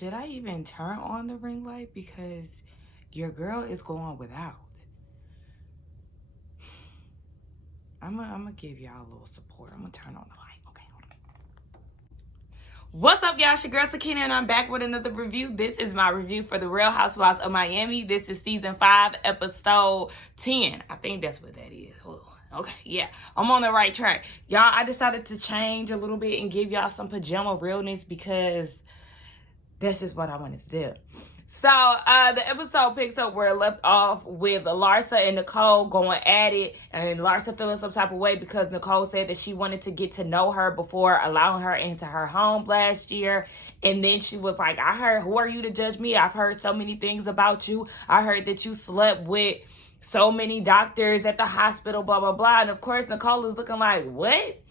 should I even turn on the ring light? Because your girl is going without. I'm gonna give y'all a little support. I'm gonna turn on the light. Okay, hold on. What's up, y'all? It's your girl Sakina, and I'm back with another review. This is my review for the Real Housewives of Miami. This is season 5, episode 10. I think that's what that is. Hold on. Okay, yeah, I'm on the right track. Y'all, I decided to change a little bit and give y'all some pajama realness because that's just what I wanted to do. So the episode picks up where it left off with Larsa and Nicole going at it, and Larsa feeling some type of way because Nicole said that she wanted to get to know her before allowing her into her home last year. And then she was like, I heard, who are you to judge me? I've heard so many things about you. I heard that you slept with so many doctors at the hospital, blah, blah, blah. And of course, Nicole is looking like, what?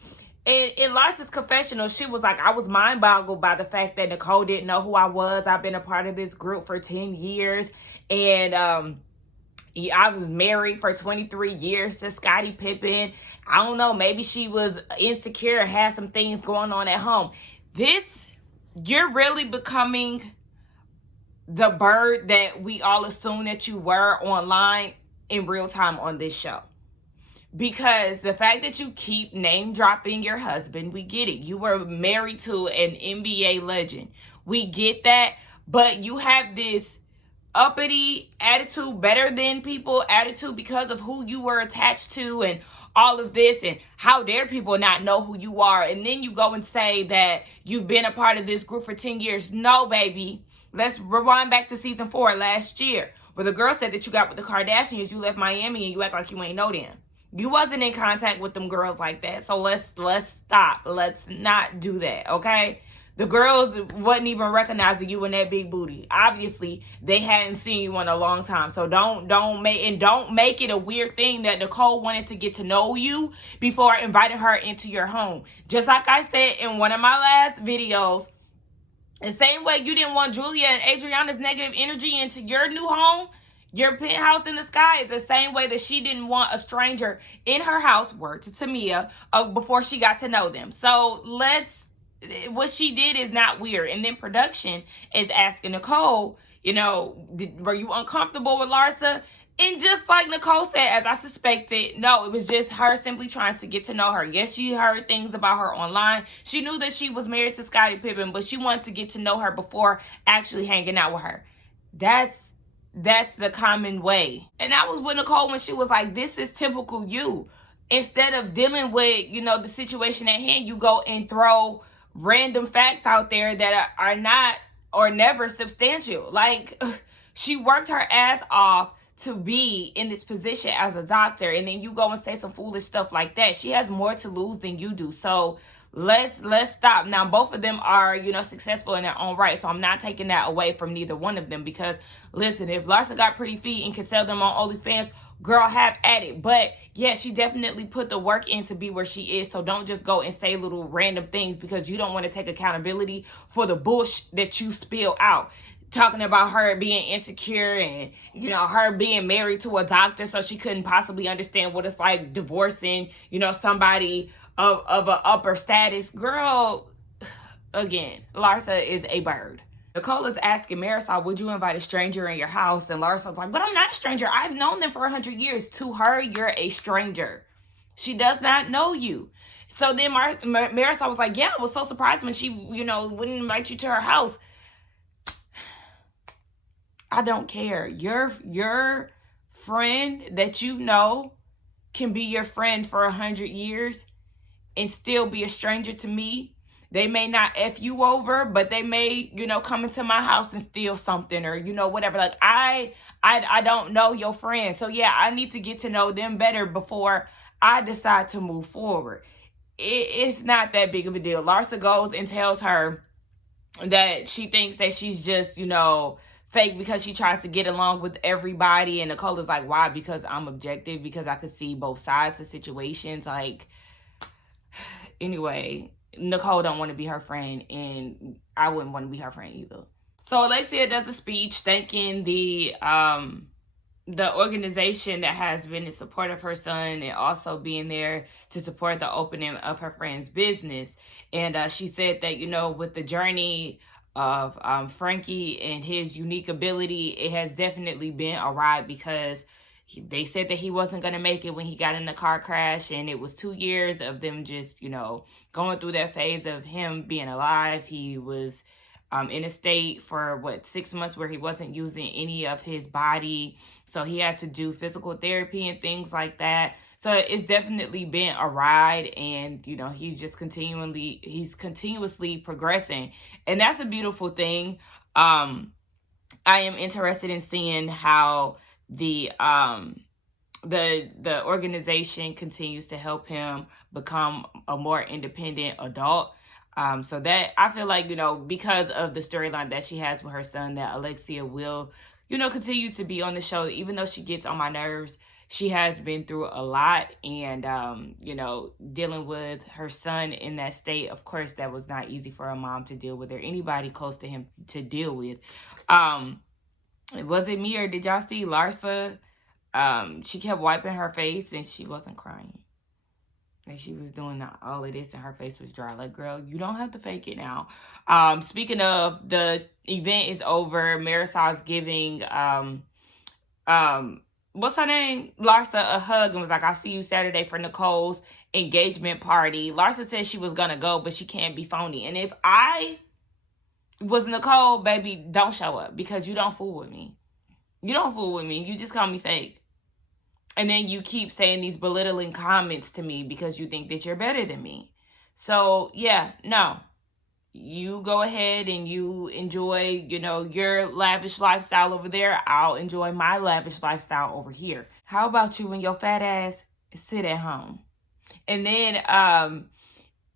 In Larsa's confessional, she was like, I was mind boggled by the fact that Nicole didn't know who I was. I've been a part of this group for 10 years. And I was married for 23 years to Scottie Pippen. I don't know, maybe she was insecure and had some things going on at home. You're really becoming the bird that we all assume that you were online in real time on this show. Because the fact that you keep name dropping your husband, we get it. You were married to an NBA legend. We get that. But you have this uppity attitude, better than people attitude because of who you were attached to and all of this. And how dare people not know who you are? And then you go and say that you've been a part of this group for 10 years. No, baby. Let's rewind back to season 4 last year, where the girl said that you got with the Kardashians. You left Miami and you act like you ain't know them. You wasn't in contact with them girls like that. So let's stop. Let's not do that, okay? The girls wasn't even recognizing you in that big booty. Obviously, they hadn't seen you in a long time. So don't make it a weird thing that Nicole wanted to get to know you before inviting her into your home. Just like I said in one of my last videos, the same way you didn't want Julia and Adriana's negative energy into your new home, your penthouse in the sky, is the same way that she didn't want a stranger in her house, word to Tamia, before she got to know them. So what she did is not weird. And then production is asking Nicole, were you uncomfortable with Larsa? And just like Nicole said, as I suspected, no, it was just her simply trying to get to know her. Yes, she heard things about her online. She knew that she was married to Scottie Pippen, but she wanted to get to know her before actually hanging out with her. That's the common way. And that was with Nicole when she was like, this is typical you. Instead of dealing with, the situation at hand, you go and throw random facts out there that are not or never substantial. Like, she worked her ass off to be in this position as a doctor, and then you go and say some foolish stuff like that. She has more to lose than you do. So let's stop. Now, both of them are, successful in their own right. So I'm not taking that away from neither one of them, because listen, if Larsa got pretty feet and can sell them on OnlyFans, girl, have at it. But yeah, she definitely put the work in to be where she is. So don't just go and say little random things because you don't want to take accountability for the bullshit that you spill out. Talking about her being insecure and, her being married to a doctor, so she couldn't possibly understand what it's like divorcing, somebody of an upper status. Girl, again, Larsa is a bird. Nicole is asking Marisol, would you invite a stranger in your house? And Larsa's like, but I'm not a stranger. I've known them for 100 years. To her, you're a stranger. She does not know you. So then Marisol was like, yeah, I was so surprised when she, wouldn't invite you to her house. I don't care. Your friend that you know can be your friend for 100 years and still be a stranger to me. They may not F you over, but they may, come into my house and steal something or, whatever. Like, I don't know your friend. So, yeah, I need to get to know them better before I decide to move forward. It's not that big of a deal. Larsa goes and tells her that she thinks that she's just, fake because she tries to get along with everybody. And Nicole is like, why? Because I'm objective, because I could see both sides of situations. Like, anyway, Nicole don't want to be her friend, and I wouldn't want to be her friend either. So Alexia does a speech thanking the organization that has been in support of her son and also being there to support the opening of her friend's business. And she said that, with the journey of Frankie and his unique ability, it has definitely been a ride, because they said that he wasn't going to make it when he got in the car crash, and it was 2 years of them just, going through that phase of him being alive. He was in a state for 6 months where he wasn't using any of his body, so he had to do physical therapy and things like that. So it's definitely been a ride, and he's just continuously progressing, and that's a beautiful thing. I am interested in seeing how the organization continues to help him become a more independent adult. So that, I feel like, because of the storyline that she has with her son, that Alexia will, continue to be on the show. Even though she gets on my nerves, she has been through a lot, and, dealing with her son in that state, of course, that was not easy for a mom to deal with, or anybody close to him to deal with. Was it me, or did y'all see Larsa? She kept wiping her face and she wasn't crying. And she was doing all of this and her face was dry. Like, girl, you don't have to fake it now. Speaking of, the event is over. Marisol's giving, what's her name? Larsa a hug and was like, I'll see you Saturday for Nicole's engagement party. Larsa said she was going to go, but she can't be phony. And if I was Nicole, baby, don't show up, because you don't fool with me. You don't fool with me. You just call me fake. And then you keep saying these belittling comments to me because you think that you're better than me. So, yeah, no. You go ahead and you enjoy, your lavish lifestyle over there. I'll enjoy my lavish lifestyle over here. How about you and your fat ass sit at home? And then,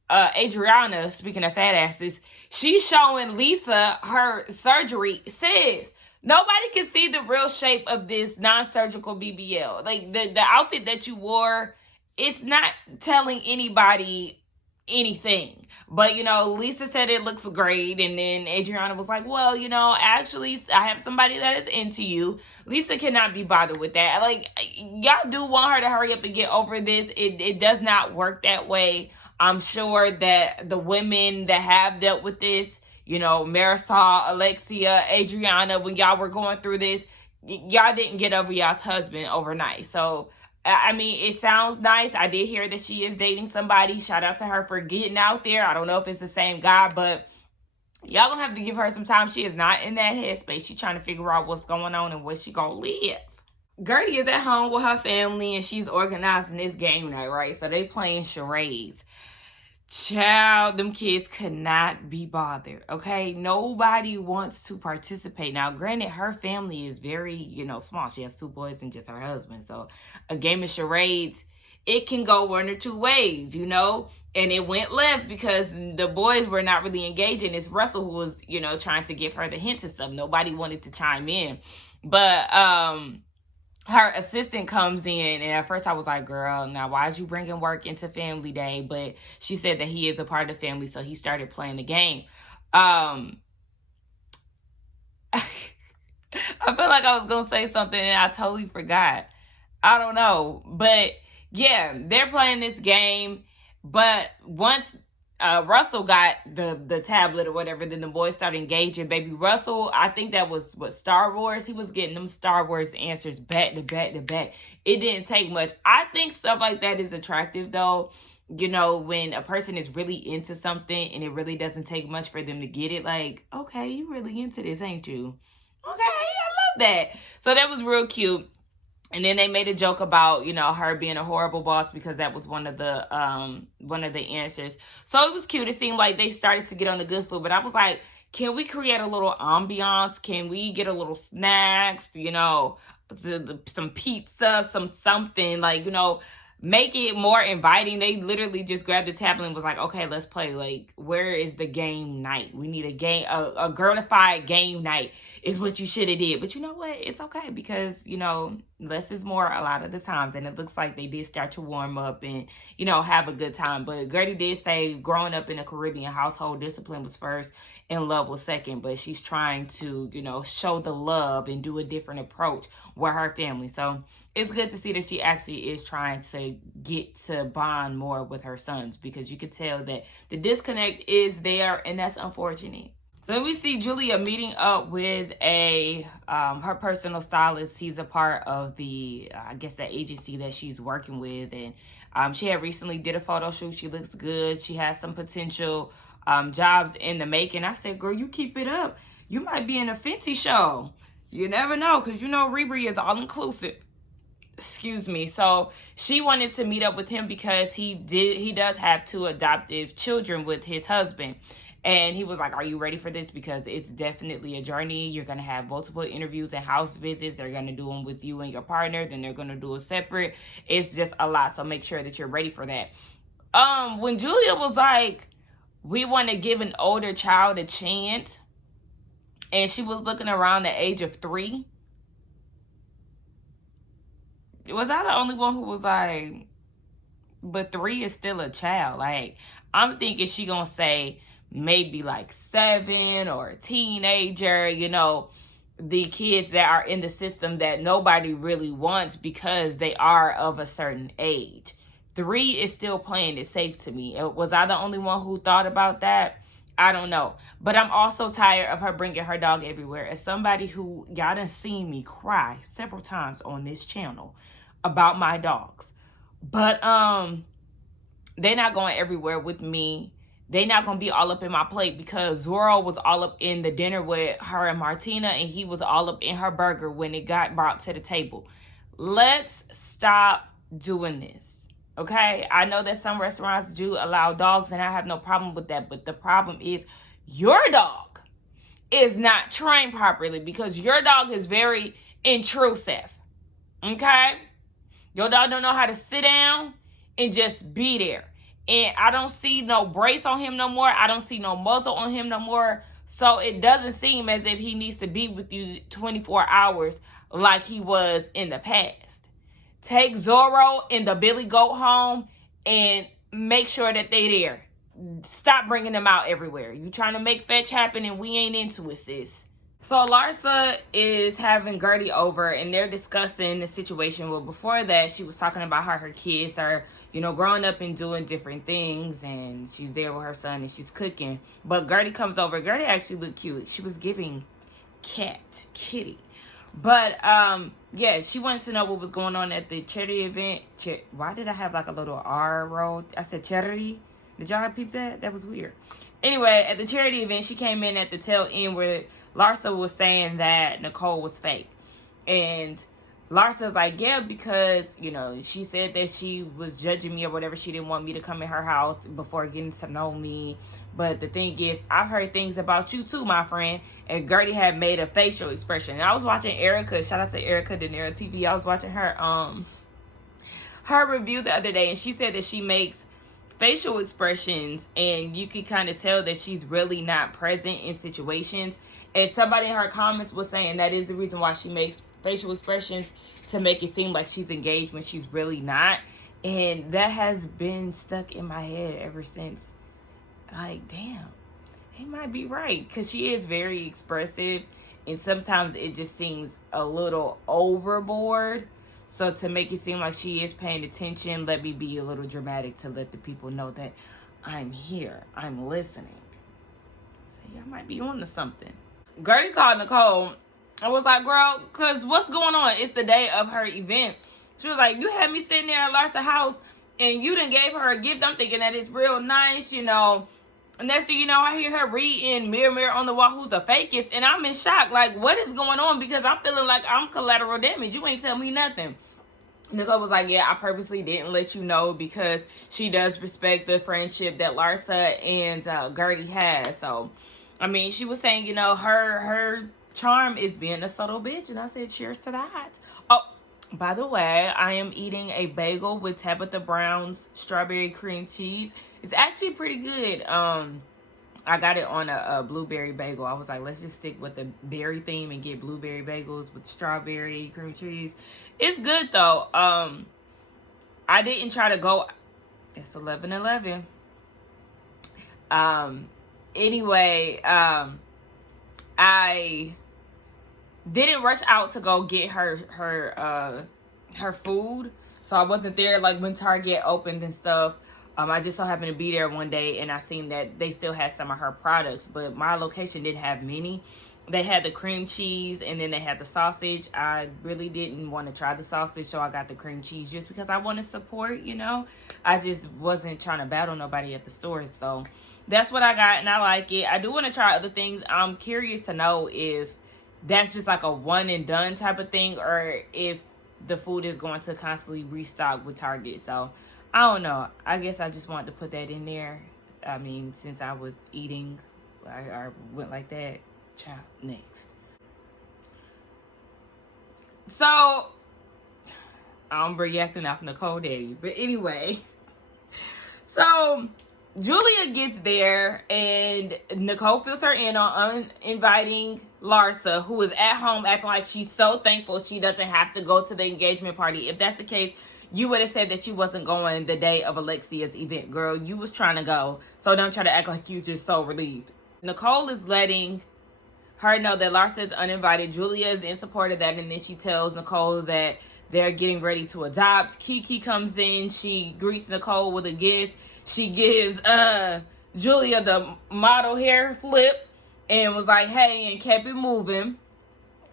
Adriana, speaking of fat asses, she's showing Lisa her surgery. Says nobody can see the real shape of this non-surgical BBL. Like, the outfit that you wore, it's not telling anybody anything. But, Lisa said it looks great. And then Adriana was like, well, actually, I have somebody that is into you. Lisa cannot be bothered with that. Like, y'all do want her to hurry up and get over this. It does not work that way. I'm sure that the women that have dealt with this, Marisol, Alexia, Adriana, when y'all were going through this, y'all didn't get over y'all's husband overnight. So, I mean, it sounds nice. I did hear that she is dating somebody. Shout out to her for getting out there. I don't know if it's the same guy, but y'all gonna have to give her some time. She is not in that headspace. She's trying to figure out what's going on and where she gonna live. Gertie is at home with her family, and she's organizing this game night, right? So they playing charades. Child, them kids could not be bothered, okay? Nobody wants to participate. Now, granted, her family is very, small. She has 2 boys and just her husband. So a game of charades, it can go one or two ways, And it went left because the boys were not really engaging. It's Russell who was, trying to give her the hints and stuff. Nobody wanted to chime in. But her assistant comes in, and at first I was like, girl, now why is you bringing work into family day? But she said that he is a part of the family, so he started playing the game. I feel like I was going to say something and I totally forgot. I don't know. But yeah, they're playing this game. But once Russell got the tablet or whatever, then the boys started engaging. Baby Russell, I think that was Star Wars. He was getting them Star Wars answers back to back to back. It didn't take much. I think stuff like that is attractive though. When a person is really into something and it really doesn't take much for them to get it. Like, okay, you really into this, ain't you? Okay, I love that. So that was real cute. And then they made a joke about, her being a horrible boss because that was one of the answers. So it was cute. It seemed like they started to get on the good foot. But I was like, can we create a little ambiance? Can we get a little snacks? Some pizza, something like, make it more inviting. They literally just grabbed the tablet and was like, okay, let's play. Like, where is the game night? We need a girlified game night is what you should have did. But you know what? It's okay because, less is more a lot of the times. And it looks like they did start to warm up and, have a good time. But Gertie did say growing up in a Caribbean household, discipline was first and love was second. But she's trying to, show the love and do a different approach with her family. So it's good to see that she actually is trying to get to bond more with her sons, because you can tell that the disconnect is there, and that's unfortunate. So we see Julia meeting up with her personal stylist. He's a part of the, I guess, the agency that she's working with. And she had recently did a photo shoot. She looks good. She has some potential jobs in the making. I said, girl, you keep it up. You might be in a Fenty show. You never know, because you know Riri is all-inclusive. Excuse me. So she wanted to meet up with him because he does have 2 adoptive children with his husband. And he was like, are you ready for this? Because it's definitely a journey. You're going to have multiple interviews and house visits. They're going to do them with you and your partner. Then they're going to do it separate. It's just a lot. So make sure that you're ready for that. When Julia was like, we want to give an older child a chance. And she was looking around the age of 3. Was I the only one who was like, but 3 is still a child? Like, I'm thinking she going to say, maybe like 7 or a teenager, you know, the kids that are in the system that nobody really wants because they are of a certain age. 3 is still playing it safe to me. Was I the only one who thought about that? I don't know. But I'm also tired of her bringing her dog everywhere. As somebody who, y'all done seen me cry several times on this channel about my dogs. But they're not going everywhere with me. They not going to be all up in my plate because Zorro was all up in the dinner with her and Martina, and he was all up in her burger when it got brought to the table. Let's stop doing this, okay? I know that some restaurants do allow dogs, and I have no problem with that, but the problem is your dog is not trained properly because your dog is very intrusive, okay? Your dog don't know how to sit down and just be there. And I don't see no brace on him no more. I don't see no muzzle on him no more. So it doesn't seem as if he needs to be with you 24 hours like he was in the past. Take Zorro and the Billy Goat home and make sure that they there. Stop bringing them out everywhere. You trying to make fetch happen and we ain't into it, sis. So Larsa is having Gertie over and they're discussing the situation. Well, before that, she was talking about how her kids are, you know, growing up and doing different things. And she's there with her son and she's cooking. But Gertie comes over. Gertie actually looked cute. She was giving kitty. But, yeah, she wants to know what was going on at the charity event. Why did I have like a little R roll? I said charity. Did y'all peep that? That was weird. Anyway, at the charity event, she came in at the tail end where Larsa was saying that Nicole was fake. And Larsa's like, yeah, because, you know, she said that she was judging me or whatever. She didn't want me to come in her house before getting to know me. But the thing is, I've heard things about you too, my friend. And Gertie had made a facial expression. And I was watching Erica. Shout out to Erica Denera TV. I was watching her review the other day. And she said that she makes facial expressions. And you can kind of tell that she's really not present in situations. And somebody in her comments was saying that is the reason why she makes facial expressions, to make it seem like she's engaged when she's really not. And that has been stuck in my head ever since. Like, damn, he might be right. Because she is very expressive. And sometimes it just seems a little overboard. So to make it seem like she is paying attention, let me be a little dramatic to let the people know that I'm here. I'm listening. So y'all might be on to something. Gertie called Nicole. I was like, girl, because what's going on? It's the day of her event. She was like, you had me sitting there at Larsa's house and you done gave her a gift. I'm thinking that it's real nice, you know. And next thing you know, I hear her reading Mirror, Mirror on the Wall, who's the fakest. And I'm in shock. Like, what is going on? Because I'm feeling like I'm collateral damage. You ain't tell me nothing. Nicole was like, yeah, I purposely didn't let you know because she does respect the friendship that Larsa and Gertie has. So, I mean, she was saying, you know, her charm is being a subtle bitch. And I said, cheers to that. Oh, by the way, I am eating a bagel with Tabitha Brown's strawberry cream cheese. It's actually pretty good. I got it on a blueberry bagel. I was like, let's just stick with the berry theme and get blueberry bagels with strawberry cream cheese. It's good, though. I didn't try to go. It's 11:11. Anyway, I didn't rush out to go get her food, so I wasn't there like when Target opened and stuff. I just so happened to be there one day, and I seen that they still had some of her products, but my location didn't have many. They had the cream cheese, and then they had the sausage. I really didn't want to try the sausage, so I got the cream cheese just because I want to support, you know. I just wasn't trying to battle nobody at the store, so that's what I got, and I like it. I do want to try other things. I'm curious to know if that's just like a one and done type of thing, or if the food is going to constantly restock with Target. So I don't know. I guess I just wanted to put that in there. I mean, since I was eating, I went like that. Child, next. So I'm reacting off Nicole Daddy. But anyway, so Julia gets there and Nicole fills her in on uninviting Larsa, who is at home acting like she's so thankful she doesn't have to go to the engagement party. If that's the case, you would have said that you wasn't going the day of Alexia's event, girl. You was trying to go, so don't try to act like you just so relieved. Nicole is letting her know that Larsa is uninvited. Julia is in support of that, and then she tells Nicole that they're getting ready to adopt. Kiki comes in. She greets Nicole with a gift. She gives Julia the model hair flip and was like, hey, and kept it moving.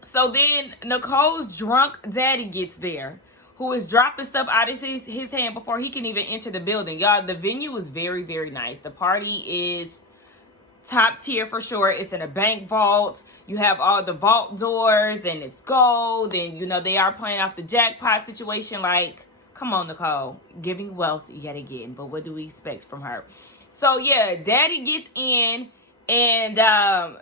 So then Nicole's drunk daddy gets there, who is dropping stuff out of his hand before he can even enter the building. Y'all, the venue is very, very nice. The party is top tier for sure. It's in a bank vault. You have all the vault doors, and it's gold, and you know they are playing off the jackpot situation. Like, come on, Nicole, giving wealth yet again. But what do we expect from her? So yeah, daddy gets in, and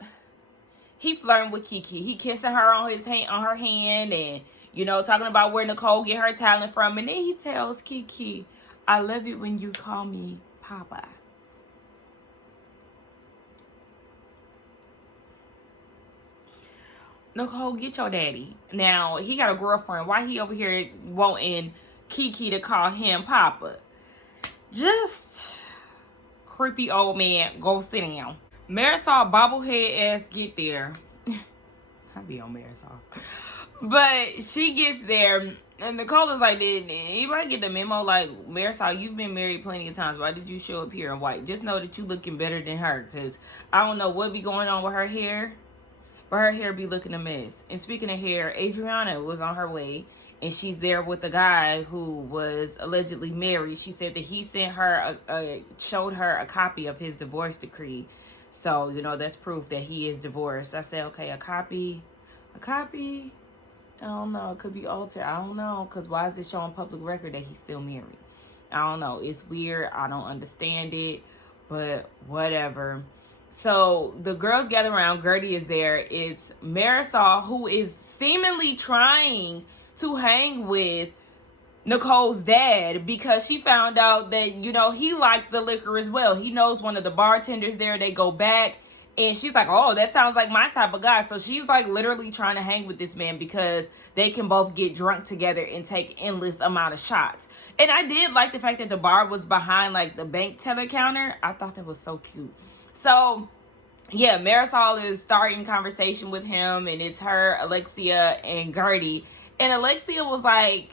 he flirting with Kiki. He kissing her on her hand, and you know, talking about where Nicole get her talent from. And then he tells Kiki, I love it when you call me Papa. Nicole, get your daddy. Now, he got a girlfriend. Why he over here wanting Kiki to call him Papa? Just creepy old man. Go sit down. Marisol bobblehead ass get there. I be on Marisol. But she gets there, and Nicole is like, did anybody get the memo? Like, Marisol, you've been married plenty of times. Why did you show up here in white? Just know that you looking better than her, because I don't know what be going on with her hair, but her hair be looking a mess. And speaking of hair, Adriana was on her way, and she's there with the guy who was allegedly married. She said that he sent her, showed her a copy of his divorce decree. So, you know, that's proof that he is divorced. I said, okay, a copy? I don't know. It could be altered. I don't know. Because why is it showing public record that he's still married? I don't know. It's weird. I don't understand it. But whatever. So the girls gather around. Gertie is there. It's Marisol, who is seemingly trying to hang with Nicole's dad, because she found out that, you know, he likes the liquor as well. He knows one of the bartenders there. They go back. And she's like, oh, that sounds like my type of guy. So she's like literally trying to hang with this man because they can both get drunk together and take endless amount of shots. And I did like the fact that the bar was behind like the bank teller counter. I thought that was so cute. So yeah, Marisol is starting conversation with him, and it's her, Alexia, and Gertie. And Alexia was like,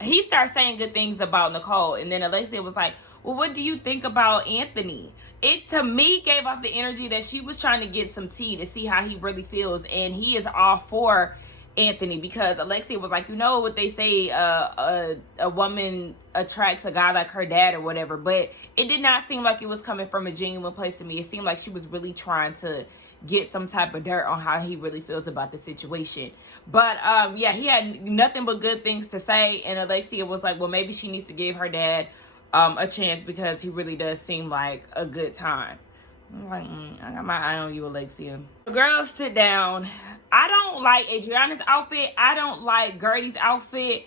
he started saying good things about Nicole. And then Alexia was like, well, what do you think about Anthony? It, to me, gave off the energy that she was trying to get some tea to see how he really feels. And he is all for Anthony, because Alexia was like, you know what they say, a woman attracts a guy like her dad or whatever. But it did not seem like it was coming from a genuine place to me. It seemed like she was really trying to get some type of dirt on how he really feels about the situation. But yeah, he had nothing but good things to say. And Alexia was like, well, maybe she needs to give her dad a chance, because he really does seem like a good time. I'm like, I got my eye on you, Alexia. The girls sit down. I don't like Adriana's outfit. I don't like Gertie's outfit.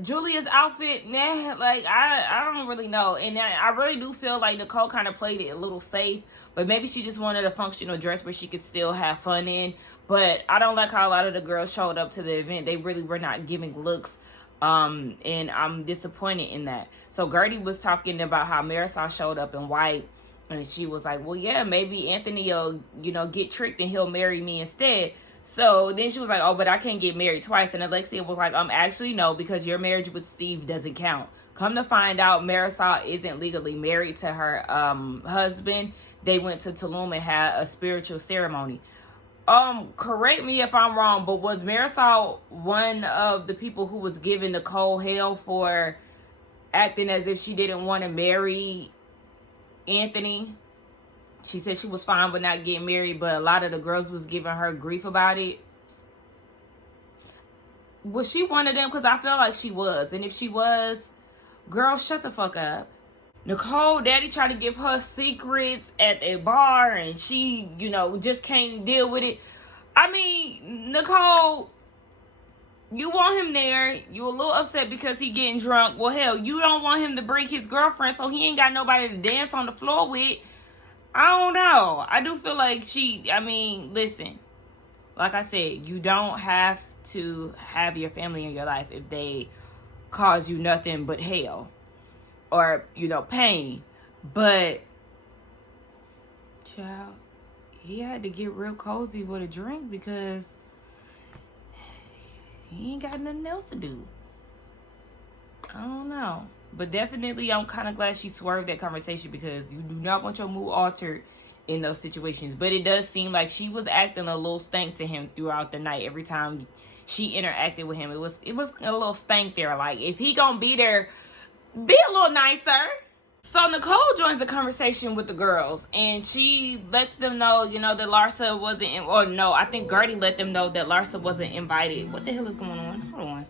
Julia's outfit, nah, like, I don't really know. And I really do feel like Nicole kind of played it a little safe, but maybe she just wanted a functional dress where she could still have fun in. But I don't like how a lot of the girls showed up to the event. They really were not giving looks. And I'm disappointed in that. So Gertie was talking about how Marisol showed up in white, and she was like, well, yeah, maybe Anthony will, you know, get tricked and he'll marry me instead. So then she was like, oh, but I can't get married twice. And Alexia was like, actually, no, because your marriage with Steve doesn't count. Come to find out, Marisol isn't legally married to her husband. They went to Tulum and had a spiritual ceremony. Correct me if I'm wrong, but was Marisol one of the people who was giving Nicole hell for acting as if she didn't want to marry Anthony? She said she was fine with not getting married, but a lot of the girls was giving her grief about it. Was she one of them? Because I feel like she was. And if she was, girl, shut the fuck up. Nicole, daddy tried to give her secrets at a bar, and she, you know, just can't deal with it. I mean, Nicole, you want him there. You a little upset because he getting drunk. Well, hell, you don't want him to bring his girlfriend, so he ain't got nobody to dance on the floor with. I don't know. I do feel like I mean, listen, like I said, you don't have to have your family in your life if they cause you nothing but hell or, you know, pain. But, child, he had to get real cozy with a drink because he ain't got nothing else to do. I don't know. But definitely, I'm kind of glad she swerved that conversation because you do not want your mood altered in those situations. But it does seem like she was acting a little stank to him throughout the night. Every time she interacted with him, it was a little stank there. Like, if he gonna be there, be a little nicer. So Nicole joins the conversation with the girls, and she lets them know, you know, that Larsa wasn't, or no, I think Gertie let them know that Larsa wasn't invited. What the hell is going on? Hold on.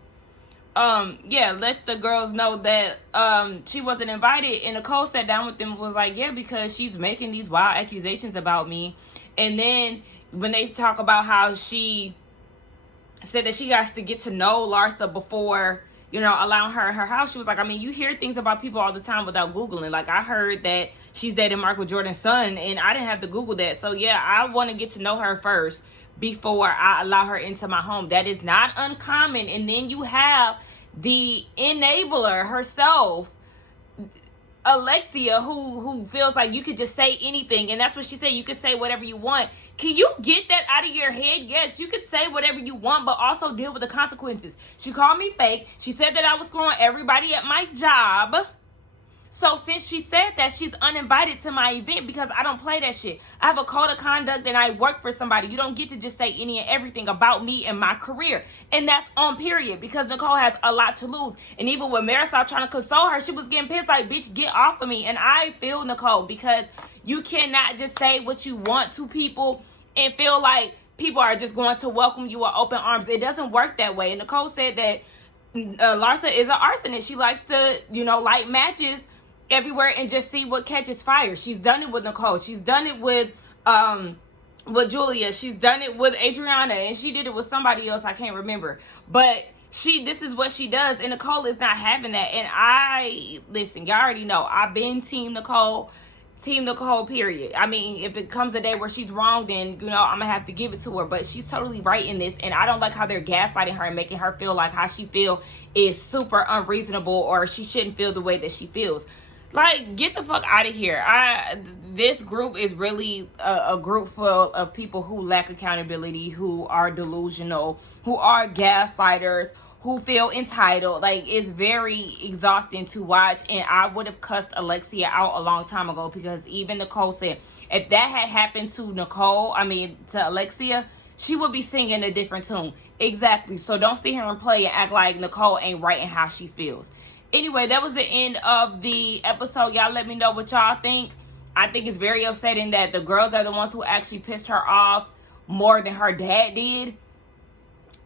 Yeah, lets the girls know that she wasn't invited, and Nicole sat down with them and was like, yeah, because she's making these wild accusations about me. And then when they talk about how she said that she has to get to know Larsa before, you know, allowing her in her house, she was like, I mean, you hear things about people all the time without Googling. Like, I heard that she's dating Michael Jordan's son, and I didn't have to Google that. So yeah, I want to get to know her first before I allow her into my home. That is not uncommon. And then you have the enabler herself, Alexia, who feels like you could just say anything. And that's what she said. You could say whatever you want. Can you get that out of your head? Yes, you could say whatever you want, but also deal with the consequences. She called me fake. She said that I was screwing everybody at my job. So since she said that, she's uninvited to my event because I don't play that shit. I have a code of conduct and I work for somebody. You don't get to just say any and everything about me and my career. And that's on period because Nicole has a lot to lose. And even with Marisol trying to console her, she was getting pissed like, bitch, get off of me. And I feel Nicole because you cannot just say what you want to people and feel like people are just going to welcome you with open arms. It doesn't work that way. And Nicole said that Larsa is an arsonist. She likes to, you know, light matches everywhere and just see what catches fire. She's done it with Nicole. She's done it with Julia. She's done it with Adriana, and she did it with somebody else. I can't remember. But this is what she does, and Nicole is not having that. And listen, y'all already know, I've been Team Nicole, period. I mean, if it comes a day where she's wrong, then, you know, I'm gonna have to give it to her. But she's totally right in this, and I don't like how they're gaslighting her and making her feel like how she feel is super unreasonable, or she shouldn't feel the way that she feels. Like, get the fuck out of here. This group is really a group full of people who lack accountability, who are delusional, who are gaslighters, who feel entitled. Like, it's very exhausting to watch. And I would have cussed Alexia out a long time ago because even Nicole said, if that had happened to to Alexia, she would be singing a different tune. Exactly. So don't sit here and play and act like Nicole ain't right in how she feels. Anyway, that was the end of the episode. Y'all let me know what y'all think. I think it's very upsetting that the girls are the ones who actually pissed her off more than her dad did.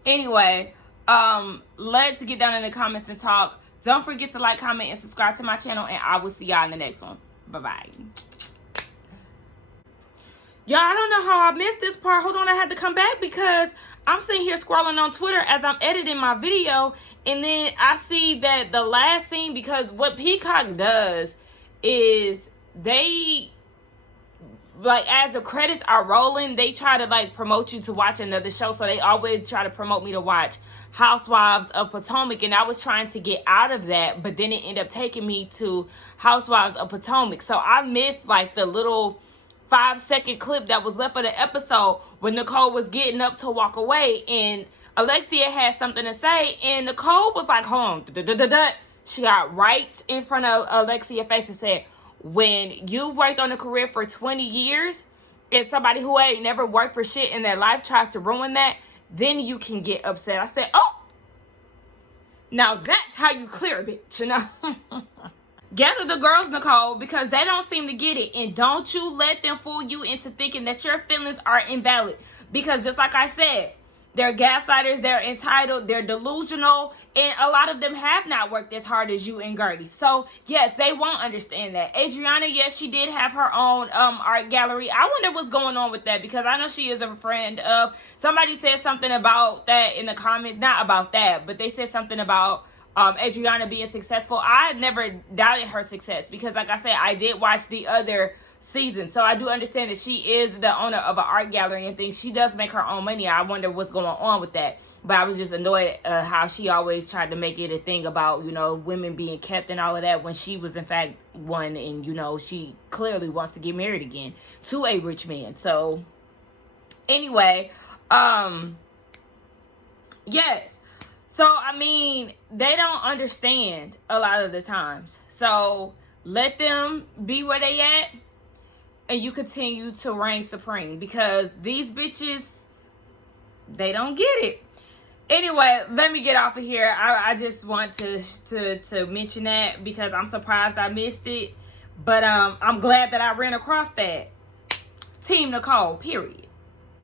Anyway, let's get down in the comments and talk. Don't forget to like, comment, and subscribe to my channel, and I will see y'all in the next one. Bye-bye. Y'all, I don't know how I missed this part. Hold on, I had to come back because I'm sitting here scrolling on Twitter as I'm editing my video, and then I see that the last scene, because what Peacock does is they, like, as the credits are rolling, they try to, like, promote you to watch another show. So they always try to promote me to watch Housewives of Potomac, and I was trying to get out of that, but then it ended up taking me to Housewives of Potomac. So I missed, like, the little 5-second clip that was left of the episode when Nicole was getting up to walk away, and Alexia had something to say, and Nicole was like, hold on. She got right in front of Alexia's face and said, when you've worked on a career for 20 years and somebody who ain't never worked for shit in their life tries to ruin that, then you can get upset. I said, oh, now that's how you clear a bitch, you know? Gather the girls, Nicole, because they don't seem to get it. And don't you let them fool you into thinking that your feelings are invalid. Because just like I said, they're gaslighters, they're entitled, they're delusional, and a lot of them have not worked as hard as you and Gertie. So, yes, they won't understand that. Adriana, yes, she did have her own art gallery. I wonder what's going on with that, because I know she is a friend of... Somebody said something about that in the comments. Not about that, but they said something about Adriana being successful. I never doubted her success, because, like I said, I did watch the other season, so I do understand that she is the owner of an art gallery and things. She does make her own money. I wonder what's going on with that. But I was just annoyed how she always tried to make it a thing about, you know, women being kept and all of that, when she was in fact one, and, you know, she clearly wants to get married again to a rich man. So anyway, yes. So, I mean, they don't understand a lot of the times. So let them be where they at, and you continue to reign supreme, because these bitches, they don't get it. Anyway, let me get off of here. I just want to mention that, because I'm surprised I missed it. But I'm glad that I ran across that. Team Nicole, period.